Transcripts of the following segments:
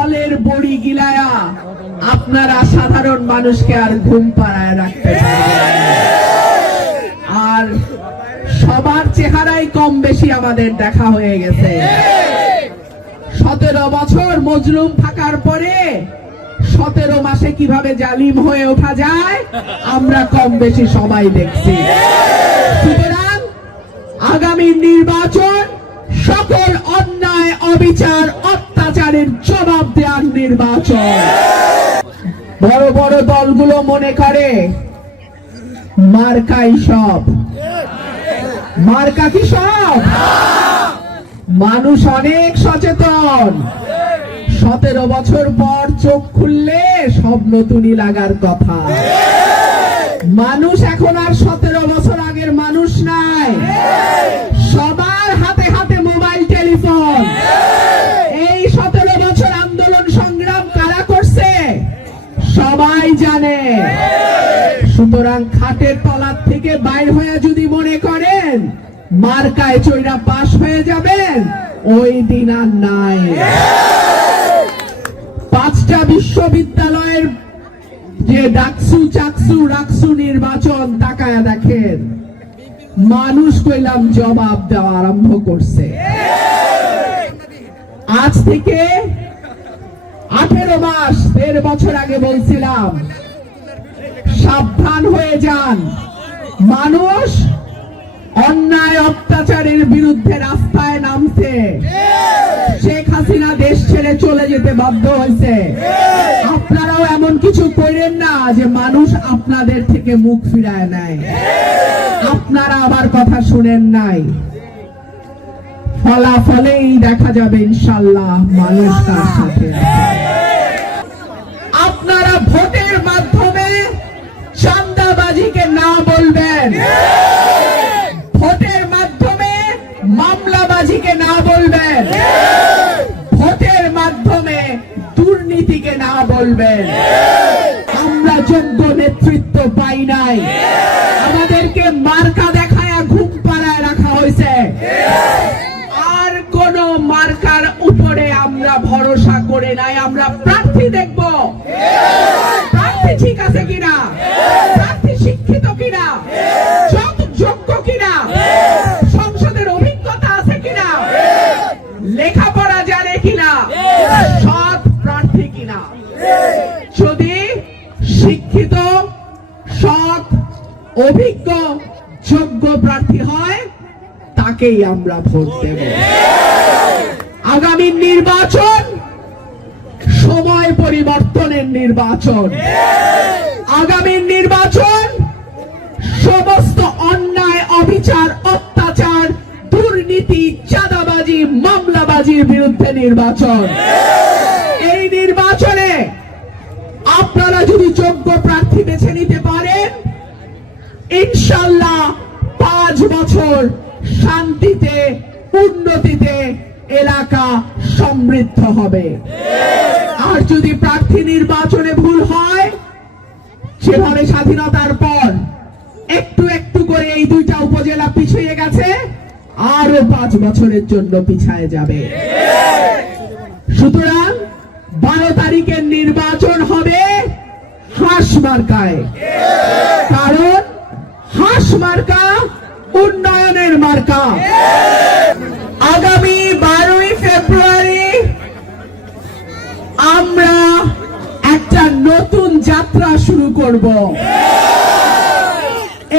ফলের বড়ি গিলায়া আপনারা সাধারণ মানুষকে আর ঘুম পাড়ায় রাখতে আর সবার চেহারাই কম বেশি আমাদের দেখা হয়ে গেছে। সতেরো বছর মজলুম থাকার পরে সতেরো মাসে কীভাবে জালিম হয়ে ওঠা যায়, আমরা কম বেশি সবাই দেখছি। সুতরাং আগামী নির্বাচন সকল অন্যায়, অবিচার অত্যাচারের জবাব দেওয়ার নির্বাচন। বড় বড় দলগুলো মনে করে, মার্কাই সব। মার্কা কি সব? মানুষ অনেক সচেতন। সতেরো বছর পর চোখ খুললে সব নতুনই লাগার কথা। মানুষ এখন আর সতেরো জানে। সুতরাং খাটের তলার থেকে বাইর হয়ে যদি মনে করেন, মার্কায় চৈরা পাশ হয়ে যাবেন, ওই দিন আর নাই। পাঁচটা বিশ্ববিদ্যালয়ের যে ডাকসু, চাকসু, রাকসু নির্বাচন তাকায়া দেখেন, মানুষ কইলাম জবাব দেওয়া আরম্ভ করছে। আজ থেকে আঠেরো মাস, দেড় বছর আগে বলছিলাম, সাবধান হয়ে যান। মানুষ অন্যায় অত্যাচারের বিরুদ্ধে রাস্তায় নামছে। শেখ হাসিনা দেশ ছেড়ে চলে যেতে বাধ্য হয়েছে। আপনারাও এমন কিছু করেন না যে মানুষ আপনাদের থেকে মুখ ফিরায় নেয়। আপনারা আবার কথা শুনেন নাই। ফলাফলেই দেখা যাবে ইনশাল্লাহ মানুষ তার সাথে। আপনারা ভোটের মাধ্যমে চান্দাবাজিকে না বলবেন। ভোটের মাধ্যমে মামলাবাজিকে না বলবেন। ভোটের মাধ্যমে দুর্নীতিকে না বলবেন। আমরা যোগ্য নেতৃত্ব পাই নাই। আমাদেরকে মার্কা দেখায় ঘুম পাড়ায় করে নাই, আমরা প্রার্থী দেখব। প্রার্থী ঠিক আছে কিনা? প্রার্থী শিক্ষিত কিনা? যোগ্য কিনা? সংসদের অভিজ্ঞতা আছে কিনা? লেখাপড়া জানে কিনা? সৎ প্রার্থী কিনা? যদি শিক্ষিত, সৎ, অভিজ্ঞ, যোগ্য প্রার্থী হয়, তাকেই আমরা ভোট দেব। আগামী নির্বাচন পরিবর্তনের নির্বাচন। আগামী নির্বাচন সমস্ত অন্যায়, অবিচার, অত্যাচার, দুর্নীতি, চাঁদাবাজি, মামলাবাজির বিরুদ্ধে নির্বাচন। এই নির্বাচনে আপনারা যদি যোগ্য প্রার্থী বেছে নিতে পারেন, ইনশাল্লাহ পাঁচ বছর শান্তিতে, উন্নতিতে এলাকা সমৃদ্ধ হবে। আর যদি প্রার্থী নির্বাচনে ভুল হয়, সেভাবে স্বাধীনতার পর একটু একটু করে এই দুইটা উপজেলা পিছিয়ে গেছে আরও পাঁচ বছরের জন্য পিছায় যাবে। সুতরাং বারো তারিখের নির্বাচন হবে হাঁস মার্কায়। কারণ হাঁস মার্কা উন্নয়নের মার্কা আগামী বারোই ফেব্রুয়ারি আমরা একটা নতুন যাত্রা শুরু করব।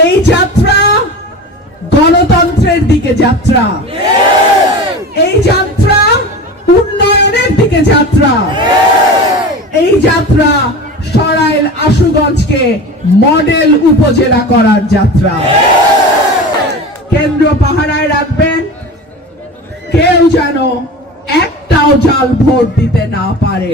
এই যাত্রা গণতন্ত্রের দিকে যাত্রা। এই যাত্রা উন্নয়নের দিকে যাত্রা। এই যাত্রা সরাইল আশুগঞ্জকে মডেল উপজেলা করার যাত্রা। কেন্দ্র পাহারায় রাখবেন। কেউ যেন একটাও জাল ভোট দিতে না পারে।